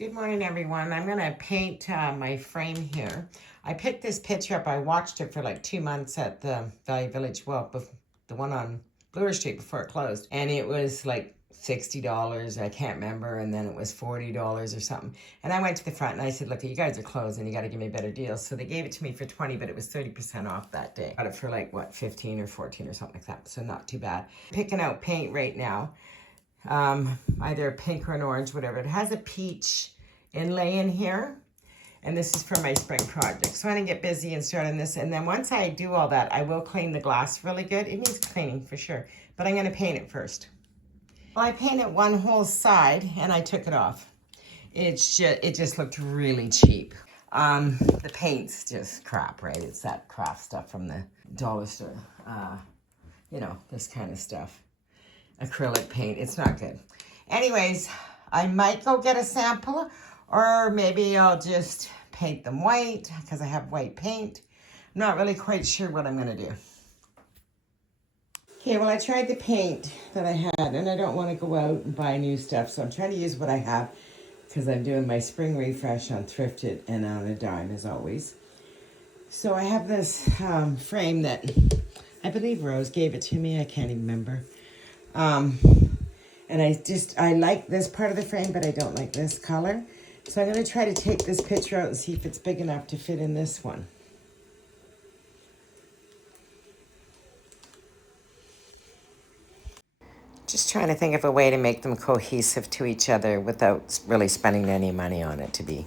Good morning, everyone. I'm going to paint my frame here. I picked this picture up. I watched it for like 2 months at the Value Village, well, the one on Bloor Street before it closed. And it was like $60, I can't remember, and then it was $40 or something. And I went to the front and I said, look, you guys are closed and you got to give me a better deal. So they gave it to me for 20, but it was 30% off that day. Got it for like, what, 15 or 14 or something like that. So not too bad. Picking out paint right now. Either pink or an orange, whatever. It has a peach inlay in here, and this is for my spring project. So I'm gonna get busy and start on this, and then once I do all that, I will clean the glass really good. It needs cleaning for sure, but I'm gonna paint it first. Well, I painted one whole side and I took it off. It just looked really cheap. The paint's just crap, right? It's that craft stuff from the dollar store. You know, this kind of stuff. Acrylic paint, it's not good. Anyways, I might go get a sample, or maybe I'll just paint them white because I have white paint. I'm not really quite sure what I'm gonna do. Okay, well, I tried the paint that I had, and I don't want to go out and buy new stuff, so I'm trying to use what I have because I'm doing my spring refresh on Thrifted and on a dime, as always. So I have this frame that I believe Rose gave it to me. I can't even remember. And I like this part of the frame, but I don't like this color. So I'm going to try to take this picture out and see if it's big enough to fit in this one. Just trying to think of a way to make them cohesive to each other without really spending any money on it, to be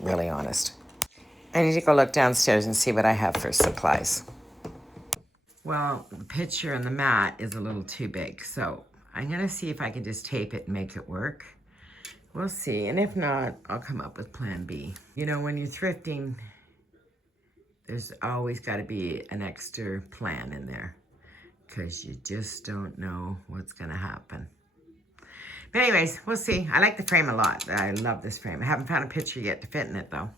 really honest. I need to go look downstairs and see what I have for supplies. Well, the picture and the mat is a little too big, so I'm gonna see if I can just tape it and make it work. We'll see, and if not, I'll come up with plan B. You know, when you're thrifting, there's always gotta be an extra plan in there because you just don't know what's gonna happen. But anyways, we'll see. I like the frame a lot. I love this frame. I haven't found a picture yet to fit in it though.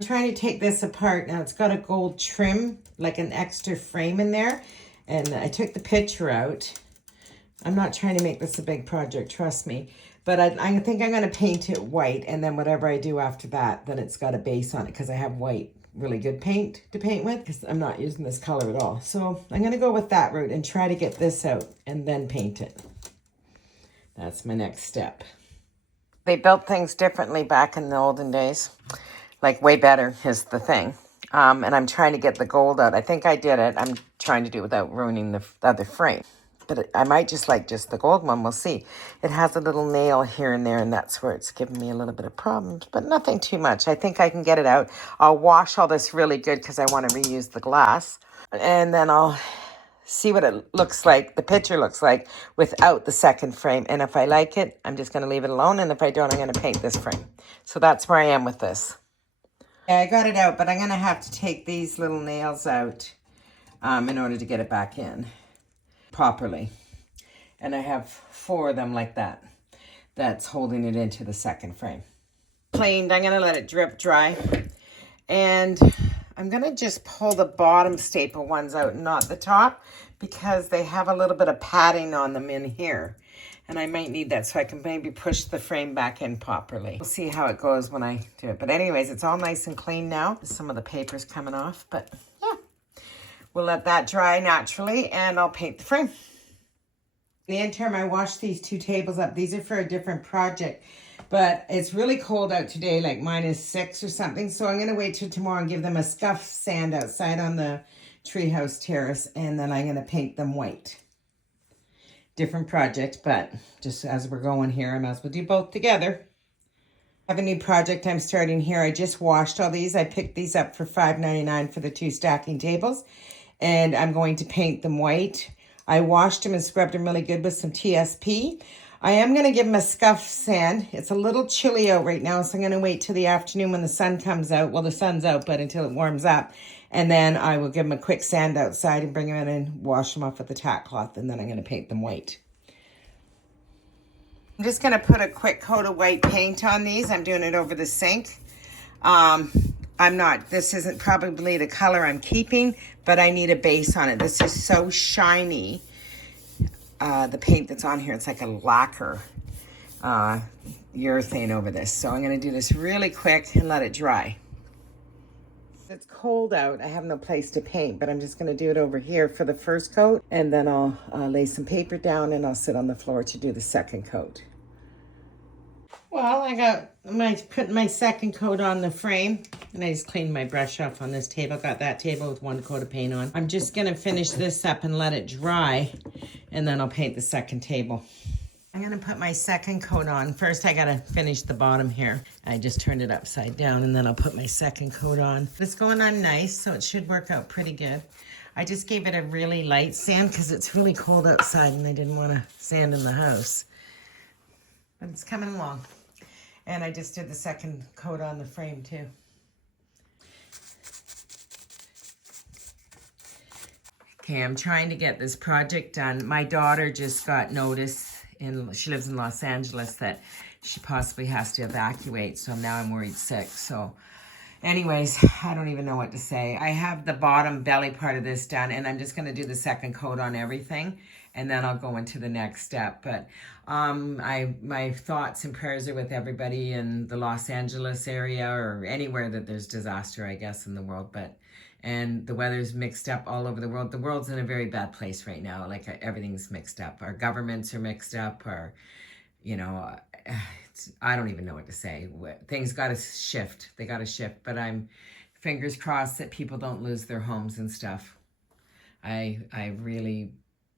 I'm trying to take this apart. Now it's got a gold trim, like an extra frame in there. And I took the picture out. I'm not trying to make this a big project, trust me. But I think I'm gonna paint it white, and then whatever I do after that, then it's got a base on it because I have white, really good paint to paint with because I'm not using this color at all. So I'm gonna go with that route and try to get this out and then paint it. That's my next step. They built things differently back in the olden days. Like way better is the thing. And I'm trying to get the gold out. I think I did it. I'm trying to do it without ruining the other frame. But I might just like just the gold one. We'll see. It has a little nail here and there, and that's where it's giving me a little bit of problems. But nothing too much. I think I can get it out. I'll wash all this really good because I want to reuse the glass. And then I'll see what it looks like, the picture looks like, without the second frame. And if I like it, I'm just going to leave it alone. And if I don't, I'm going to paint this frame. So that's where I am with this. Yeah, I got it out, but I'm going to have to take these little nails out in order to get it back in properly. And I have 4 of them like that. That's holding it into the second frame. Cleaned, I'm going to let it drip dry. And I'm going to just pull the bottom staple ones out, not the top, because they have a little bit of padding on them in here. And I might need that so I can maybe push the frame back in properly. We'll see how it goes when I do it. But anyways, it's all nice and clean now. Some of the paper's coming off, but yeah. We'll let that dry naturally and I'll paint the frame. In the interim, I washed these 2 tables up. These are for a different project, but it's really cold out today, like -6 or something. So I'm gonna wait till tomorrow and give them a scuff sand outside on the treehouse terrace, and then I'm gonna paint them white. Different project, but just as we're going here, I might as well do both together. I have a new project I'm starting here. I just washed all these. I picked these up for $5.99 for the 2 stacking tables, and I'm going to paint them white. I washed them and scrubbed them really good with some TSP. I am going to give them a scuff sand. It's a little chilly out right now, so I'm going to wait till the afternoon when the sun comes out. Well, the sun's out, but until it warms up. And then I will give them a quick sand outside and bring them in and wash them off with the tack cloth. And then I'm going to paint them white. I'm just going to put a quick coat of white paint on these. I'm doing it over the sink. This isn't probably the color I'm keeping, but I need a base on it. This is so shiny. The paint that's on here, it's like a lacquer. urethane over this. So I'm going to do this really quick and let it dry. It's cold out. I have no place to paint, but I'm just going to do it over here for the first coat, and then I'll lay some paper down and I'll sit on the floor to do the second coat. Well, I got putting my second coat on the frame, and I just cleaned my brush off on this table. Got that table with one coat of paint on. I'm just going to finish this up and let it dry, and then I'll paint the second table. I'm going to put my second coat on. First, I got to finish the bottom here. I just turned it upside down, and then I'll put my second coat on. It's going on nice, so it should work out pretty good. I just gave it a really light sand because it's really cold outside, and I didn't want to sand in the house. But it's coming along. And I just did the second coat on the frame, too. Okay, I'm trying to get this project done. My daughter just got notice. She lives in Los Angeles, that she possibly has to evacuate, so now I'm worried sick. So anyways, I don't even know what to say. I have the bottom belly part of this done, and I'm just going to do the second coat on everything, and then I'll go into the next step. But my thoughts and prayers are with everybody in the Los Angeles area, or anywhere that there's disaster, I guess, in the world. And the weather's mixed up all over the world. The world's in a very bad place right now. Like, everything's mixed up. Our governments are mixed up. I don't even know what to say. Things got to shift. They got to shift. But I'm fingers crossed that people don't lose their homes and stuff. I really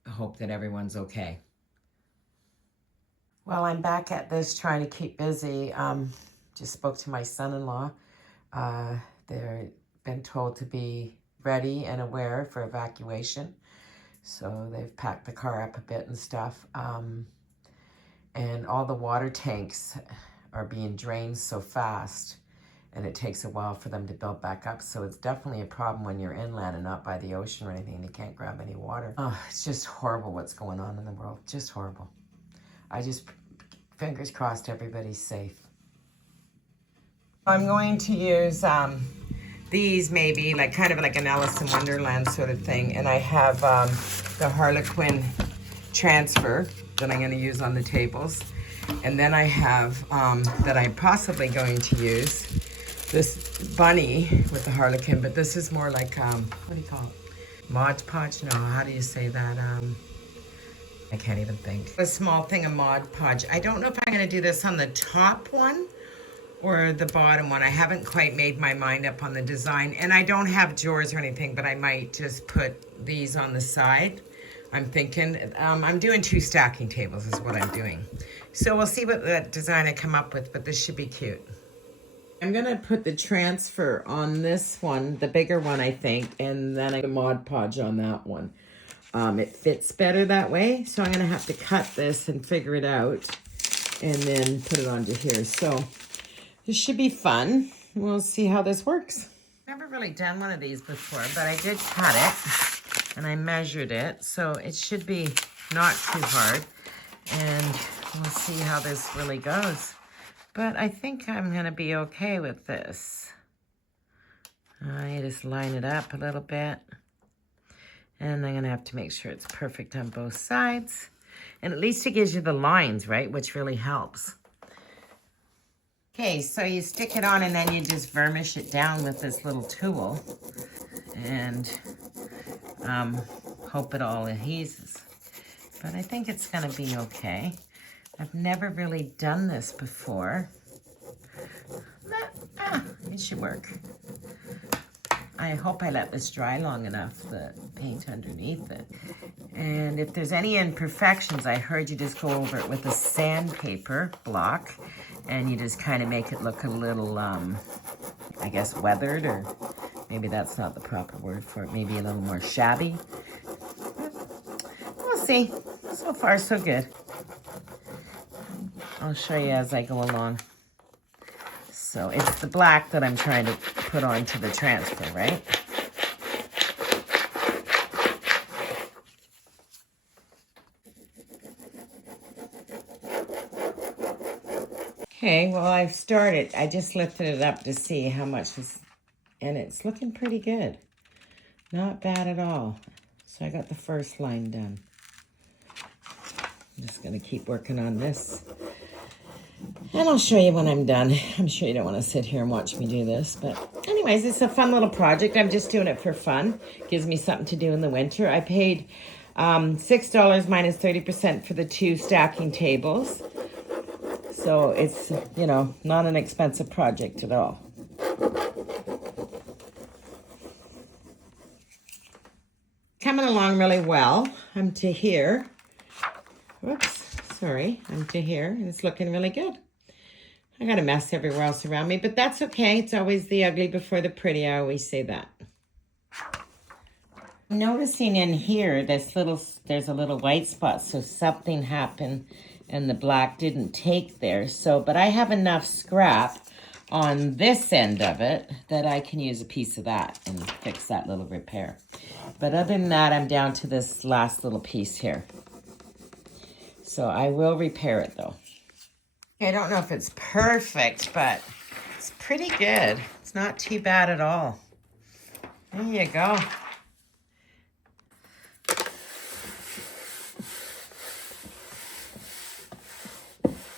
hope that everyone's okay. Well, I'm back at this trying to keep busy. Just spoke to my son-in-law. They're been told to be ready and aware for evacuation. So they've packed the car up a bit and stuff. And all the water tanks are being drained so fast, and it takes a while for them to build back up. So it's definitely a problem when you're inland and not by the ocean or anything and you can't grab any water. Oh, it's just horrible what's going on in the world. Just horrible. Fingers crossed everybody's safe. I'm going to use these, maybe kind of like an Alice in Wonderland sort of thing, and I have the Harlequin transfer that I'm going to use on the tables, and then I have that I'm possibly going to use this bunny with the Harlequin, but this is more like what do you call it? Mod Podge? No, how do you say that? I can't even think. A small thing of Mod Podge. I don't know if I'm going to do this on the top one or the bottom one. I haven't quite made my mind up on the design, and I don't have drawers or anything, but I might just put these on the side. I'm thinking I'm doing 2 stacking tables is what I'm doing, so we'll see what the design I come up with, but this should be cute. I'm gonna put the transfer on this one, the bigger one, I think, and then I Mod Podge on that one. It fits better that way, so I'm gonna have to cut this and figure it out and then put it onto here. So this should be fun. We'll see how this works. Never really done one of these before, but I did cut it and I measured it, so it should be not too hard, and we'll see how this really goes. But I think I'm gonna be okay with this. I just line it up a little bit, and I'm gonna have to make sure it's perfect on both sides, and at least it gives you the lines, right, which really helps. Okay, so you stick it on and then you just varnish it down with this little tool and hope it all adheses. But I think it's gonna be okay. I've never really done this before. But, it should work. I hope I let this dry long enough, the paint underneath it. And if there's any imperfections, I heard you just go over it with a sandpaper block, and you just kind of make it look a little, I guess, weathered, or maybe that's not the proper word for it, maybe a little more shabby. We'll see. So far, so good. I'll show you as I go along. So it's the black that I'm trying to put onto the transfer, right? Okay, well, I've started. I just lifted it up to see how much is, and it's looking pretty good. Not bad at all. So I got the first line done. I'm just gonna keep working on this. And I'll show you when I'm done. I'm sure you don't want to sit here and watch me do this. But anyways, it's a fun little project. I'm just doing it for fun. Gives me something to do in the winter. I paid $6 minus 30% for the 2 stacking tables. So it's, you know, not an expensive project at all. Coming along really well. I'm to here. Whoops, sorry. I'm to here, and it's looking really good. I got a mess everywhere else around me, but that's okay. It's always the ugly before the pretty. I always say that. I'm noticing in here, there's a little white spot, so something happened and the black didn't take there. So, but I have enough scrap on this end of it that I can use a piece of that and fix that little repair. But other than that, I'm down to this last little piece here. So I will repair it though. I don't know if it's perfect, but it's pretty good. It's not too bad at all. There you go.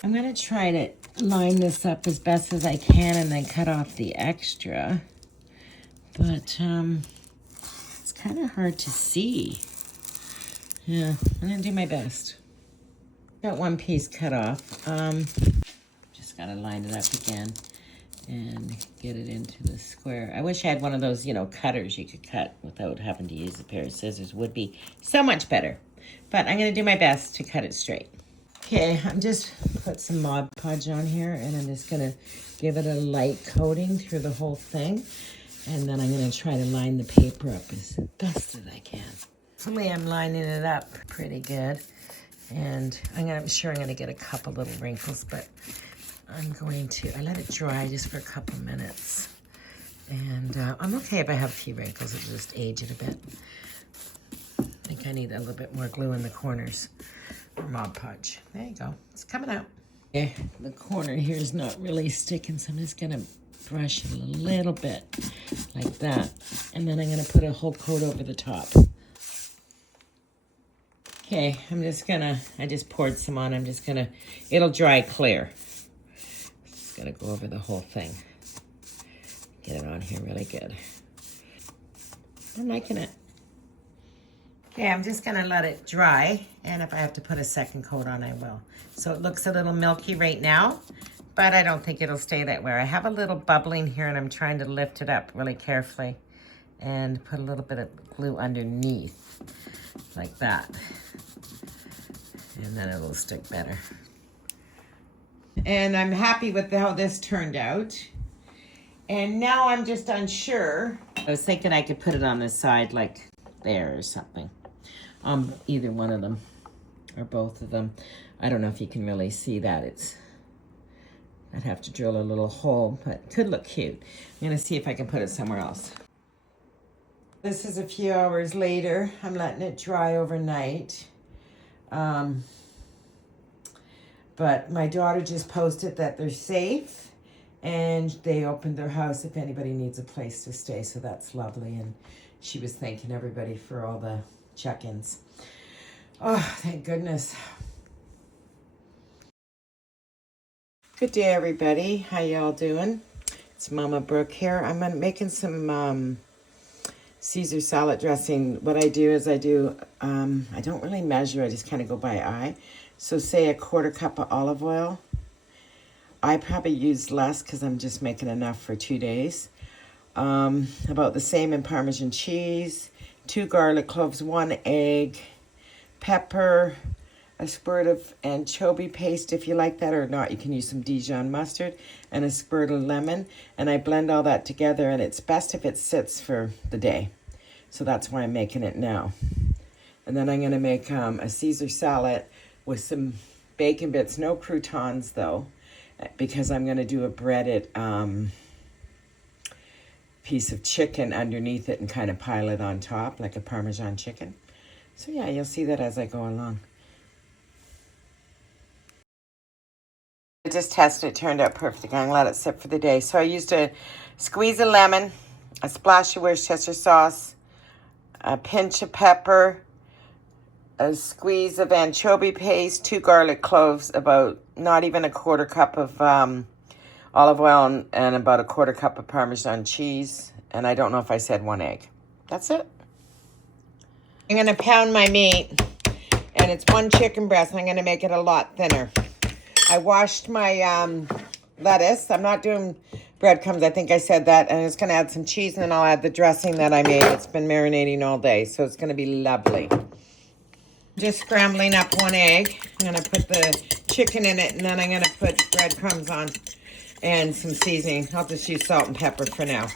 I'm going to try to line this up as best as I can and then cut off the extra. But it's kind of hard to see. Yeah, I'm going to do my best. Got one piece cut off. Just got to line it up again and get it into the square. I wish I had one of those, you know, cutters you could cut without having to use a pair of scissors. Would be so much better. But I'm going to do my best to cut it straight. Okay, I'm just put some Mod Podge on here, and I'm just going to give it a light coating through the whole thing. And then I'm going to try to line the paper up as best as I can. Hopefully I'm lining it up pretty good. And I'm sure I'm going to get a couple little wrinkles, but I let it dry just for a couple minutes. And I'm okay if I have a few wrinkles. It'll just age it a bit. I think I need a little bit more glue in the corners. Or Mod Podge. There you go. It's coming out. Okay, the corner here is not really sticking, so I'm just going to brush it a little bit like that. And then I'm going to put a whole coat over the top. Okay, I just poured some on. It'll dry clear. Just gonna go over the whole thing. Get it on here really good. I'm liking it. Okay, I'm just gonna let it dry, and if I have to put a second coat on, I will. So it looks a little milky right now, but I don't think it'll stay that way. I have a little bubbling here, and I'm trying to lift it up really carefully and put a little bit of glue underneath, like that. And then it'll stick better. And I'm happy with how this turned out. And now I'm just unsure. I was thinking I could put it on the side like there or something. Either one of them or both of them. I don't know if you can really see that. I'd have to drill a little hole, but it could look cute. I'm gonna see if I can put it somewhere else. This is a few hours later. I'm letting it dry overnight. But my daughter just posted that they're safe and they opened their house if anybody needs a place to stay. So that's lovely. And she was thanking everybody for all the check-ins. Oh, thank goodness. Good day, everybody. How y'all doing? It's Mama Brooke here. I'm making some Caesar salad dressing. What I do is I don't really measure. I just kind of go by eye. So say a 1/4 cup of olive oil. I probably use less because I'm just making enough for 2 days. About the same in Parmesan cheese, 2 garlic cloves, 1 egg, pepper, a squirt of anchovy paste if you like that, or not. You can use some Dijon mustard and a squirt of lemon. And I blend all that together, and it's best if it sits for the day. So that's why I'm making it now. And then I'm going to make a Caesar salad with some bacon bits, no croutons though, because I'm going to do a breaded piece of chicken underneath it and kind of pile it on top like a Parmesan chicken. So yeah, you'll see that as I go along. I just tested it, turned out perfect. I'm going to let it sit for the day. So I used a squeeze of lemon, a splash of Worcestershire sauce, a pinch of pepper, a squeeze of anchovy paste, 2 garlic cloves, about not even a quarter cup of olive oil and about a quarter cup of Parmesan cheese. And I don't know if I said 1 egg. That's it. I'm going to pound my meat. And it's 1 chicken breast. I'm going to make it a lot thinner. I washed my lettuce. I'm not doing breadcrumbs. I think I said that. And I'm just going to add some cheese. And then I'll add the dressing that I made. It's been marinating all day. So it's going to be lovely. Just scrambling up 1 egg. I'm going to put the chicken in it. And then I'm going to put breadcrumbs on. And some seasoning. I'll just use salt and pepper for now.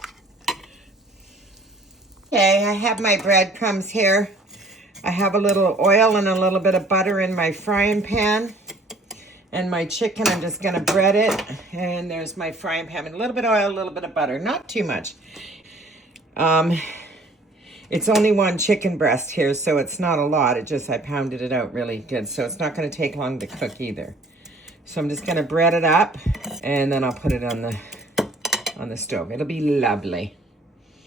Okay, I have my breadcrumbs here. I have a little oil and a little bit of butter in my frying pan. And my chicken, I'm just going to bread it. And there's my frying pan. And a little bit of oil, a little bit of butter. Not too much. It's only 1 chicken breast here, so it's not a lot. I pounded it out really good. So it's not going to take long to cook either. So I'm just going to bread it up. And then I'll put it on the stove. It'll be lovely.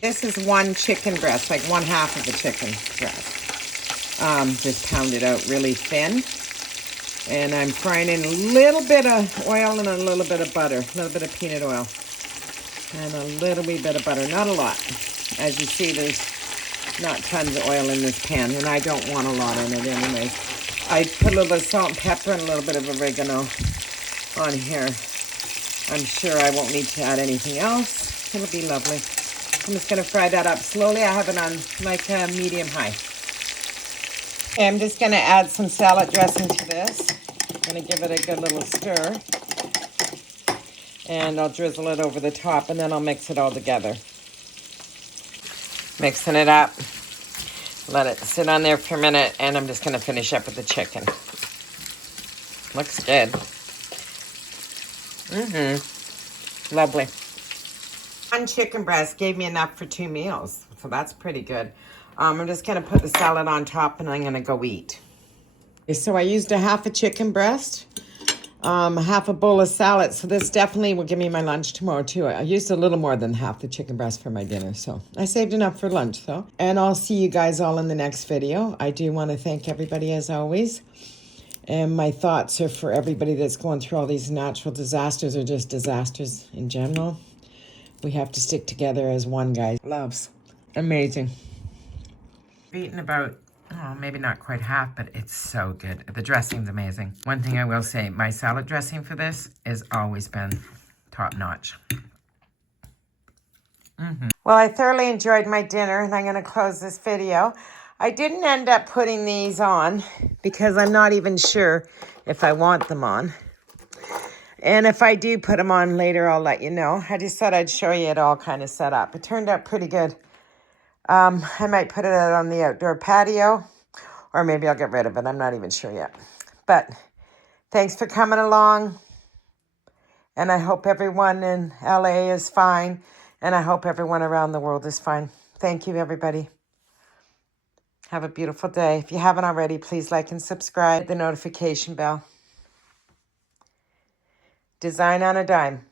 This is 1 chicken breast, like 1/2 of the chicken breast. Just pound it out really thin. And I'm frying in a little bit of oil and a little bit of butter, a little bit of peanut oil. And a little wee bit of butter, not a lot. As you see, there's not tons of oil in this pan, and I don't want a lot in it anyway. I put a little bit of salt and pepper and a little bit of oregano on here. I'm sure I won't need to add anything else. It'll be lovely. I'm just going to fry that up slowly. I have it on like medium-high. Okay, I'm just going to add some salad dressing to this. I'm going to give it a good little stir. And I'll drizzle it over the top, and then I'll mix it all together. Mixing it up. Let it sit on there for a minute, and I'm just going to finish up with the chicken. Looks good. Lovely. 1 chicken breast gave me enough for 2 meals, so that's pretty good. I'm just going to put the salad on top, and I'm going to go eat. Okay, so I used a 1/2 chicken breast, 1/2 bowl of salad, so this definitely will give me my lunch tomorrow, too. I used a little more than 1/2 the chicken breast for my dinner, so I saved enough for lunch, though. And I'll see you guys all in the next video. I do want to thank everybody, as always. And my thoughts are for everybody that's going through all these natural disasters or just disasters in general. We have to stick together as one, guys. Loves. Amazing. I've eaten about, maybe not quite half, but it's so good. The dressing's amazing. One thing I will say, my salad dressing for this has always been top notch. Well, I thoroughly enjoyed my dinner, and I'm going to close this video. I didn't end up putting these on because I'm not even sure if I want them on. And if I do put them on later, I'll let you know. I just thought I'd show you it all kind of set up. It turned out pretty good. I might put it out on the outdoor patio, or maybe I'll get rid of it. I'm not even sure yet. But thanks for coming along. And I hope everyone in LA is fine. And I hope everyone around the world is fine. Thank you, everybody. Have a beautiful day. If you haven't already, please like and subscribe. Hit the notification bell. Design on a dime.